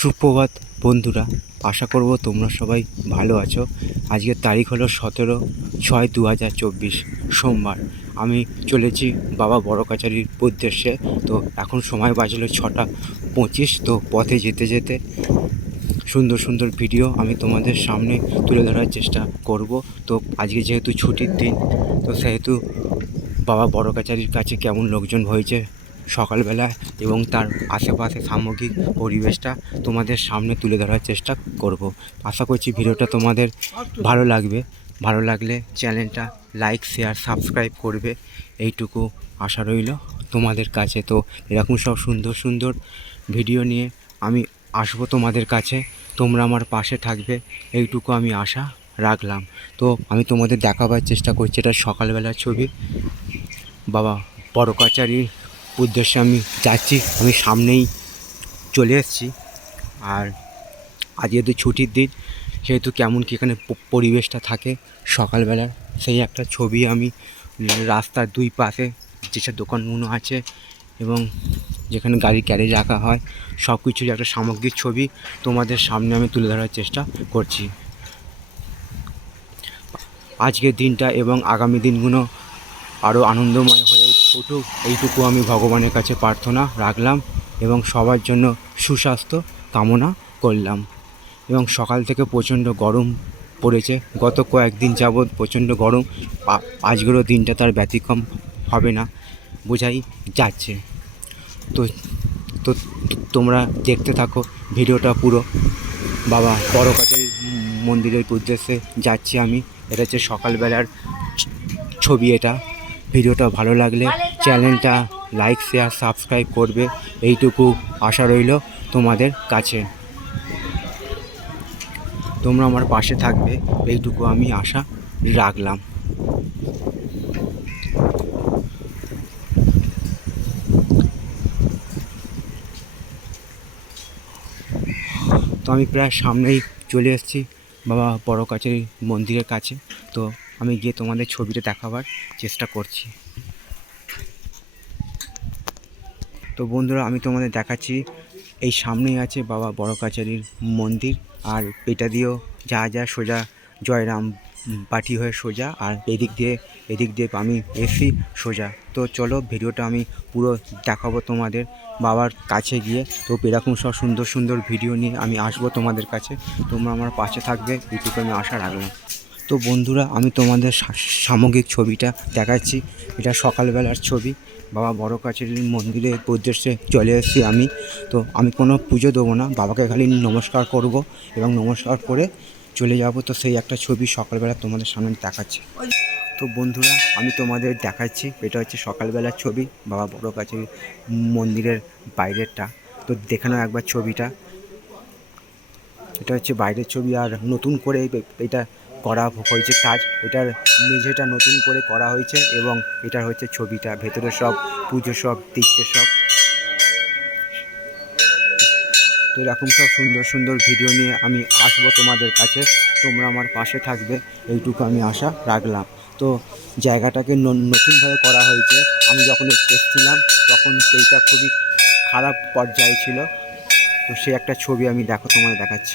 সুপ্রভাত, বন্ধুরা। আশা করব তোমরা সবাই ভালো আছো। আজকের তারিখ হলো সতেরো ছয় দু হাজার চব্বিশ সোমবার। আমি চলেছি বাবা বড় কাছারির উদ্দেশ্যে। তো এখন সময় বাজলো ছটা পঁচিশ। তো পথে যেতে যেতে সুন্দর সুন্দর ভিডিও আমি তোমাদের সামনে তুলে ধরার চেষ্টা করব। তো আজকে যেহেতু ছুটির দিন, তো সেহেতু বাবা বড় কাছারির কাছে কেমন লোকজন হয়েছে সকালবেলা এবং তার আশেপাশে সামগ্রিক পরিবেশটা তোমাদের সামনে তুলে ধরার চেষ্টা করব। আশা করছি ভিডিওটা তোমাদের ভালো লাগবে। ভালো লাগলে চ্যানেলটা লাইক, শেয়ার, সাবস্ক্রাইব করবে। এইটুকু আশা রইল তোমাদের কাছে। তো এরকম সব সুন্দর সুন্দর ভিডিও নিয়ে আমি আসব তোমাদের কাছে। তোমরা আমার পাশে থাকবে। এইটুকু আমি আশা রাখলাম। তো আমি তোমাদের দেখাবার চেষ্টা করছি। এটা সকালবেলার ছবি। বাবা বড় কাচারির উদ্দেশ্যে আমি যাচ্ছি, আমি সামনেই চলে এসেছি। আর আজ যেহেতু ছুটির দিন, সেহেতু কেমন কী এখানে পরিবেশটা থাকে সকালবেলার, সেই একটা ছবি আমি রাস্তার দুই পাশে যেসব দোকানগুলো আছে এবং যেখানে গাড়ি ক্যারেজ রাখা হয়, সব কিছুরই একটা সামগ্রিক ছবি তোমাদের সামনে আমি তুলে ধরার চেষ্টা করছি। আজকের দিনটা এবং আগামী দিনগুলো আরও আনন্দময় হয়ে উঠুক। এইটুকু আমি ভগবানের কাছে প্রার্থনা রাখলাম এবং সবার জন্য সুস্বাস্থ্য কামনা করলাম। এবং সকাল থেকে প্রচণ্ড গরম পড়েছে। গত কয়েকদিন যাবৎ প্রচণ্ড গরম। আজকেরও দিনটা তার ব্যতিক্রম হবে না বোঝাই যাচ্ছে। তো তো, তোমরা দেখতে থাকো ভিডিওটা পুরো। বাবা বড় কাছের মন্দিরের উদ্দেশ্যে যাচ্ছি আমি। এটা হচ্ছে সকালবেলার ছবি এটা। ভিডিওটা ভালো লাগলে চ্যানেলটা লাইক, শেয়ার, সাবস্ক্রাইব করবে। এইটুকু আশা রইল তোমাদের কাছে। তোমরা আমার পাশে থাকবে, এইটুকু আমি আশা রাখলাম। তো আমি প্রায় সামনেই চলে এসেছি, বাবা বড় কাছারি মন্দিরের কাছে। তো আমি গিয়ে তোমাদের ছবিটা দেখাবার চেষ্টা করছি। তো বন্ধুরা, আমি তোমাদের দেখাচ্ছি, এই সামনেই আছে বাবা বড় কাছারির মন্দির, আর এটা দিয়েও যা যা সোজা জয়রাম বাটি হয়ে সোজা, আর এদিক দিয়ে এদিক দিয়ে আমি এসি সোজা। তো চলো, ভিডিওটা আমি পুরো দেখাবো তোমাদের, বাবার কাছে গিয়ে। তো এরকম সব সুন্দর সুন্দর ভিডিও নিয়ে আমি আসব তোমাদের কাছে। তোমরা আমার পাশে থাকবে এইটুকু আমি আশা রাখলাম। তো বন্ধুরা, আমি তোমাদের সামগ্রিক ছবিটা দেখাচ্ছি। এটা সকালবেলার ছবি। বাবা বড় কাছের মন্দিরের উদ্দেশ্যে চলে এসেছি আমি। তো আমি কোনো পুজো দেবো না। বাবাকে খালি নমস্কার করব এবং নমস্কার করে চলে যাব। তো সেই একটা ছবি সকালবেলা তোমাদের সামনে দেখাচ্ছি। তো বন্ধুরা, আমি তোমাদের দেখাচ্ছি। এটা হচ্ছে সকালবেলার ছবি। বাবা বড় কাছের মন্দিরের বাইরেরটা। তো দেখানো একবার ছবিটা। এটা হচ্ছে বাইরের ছবি। আর নতুন করে এটা করা হয়েছে কাজ। এটার মেঝেটা নতুন করে করা হয়েছে এবং এটা হচ্ছে ছবিটা। ভেতরে সব পুজো সব দিচ্ছে সব। তো এরকম সব সুন্দর সুন্দর ভিডিও নিয়ে আমি আসব তোমাদের কাছে। তোমরা আমার পাশে থাকবে। এইটুকু আমি আশা রাখলাম। তো জায়গাটাকে নতুনভাবে করা হয়েছে। আমি যখন এসেছিলাম, তখন সেইটা খুবই খারাপ পর্যায়ে ছিল। তো সে একটা ছবি আমি দেখো তোমাদের দেখাচ্ছি।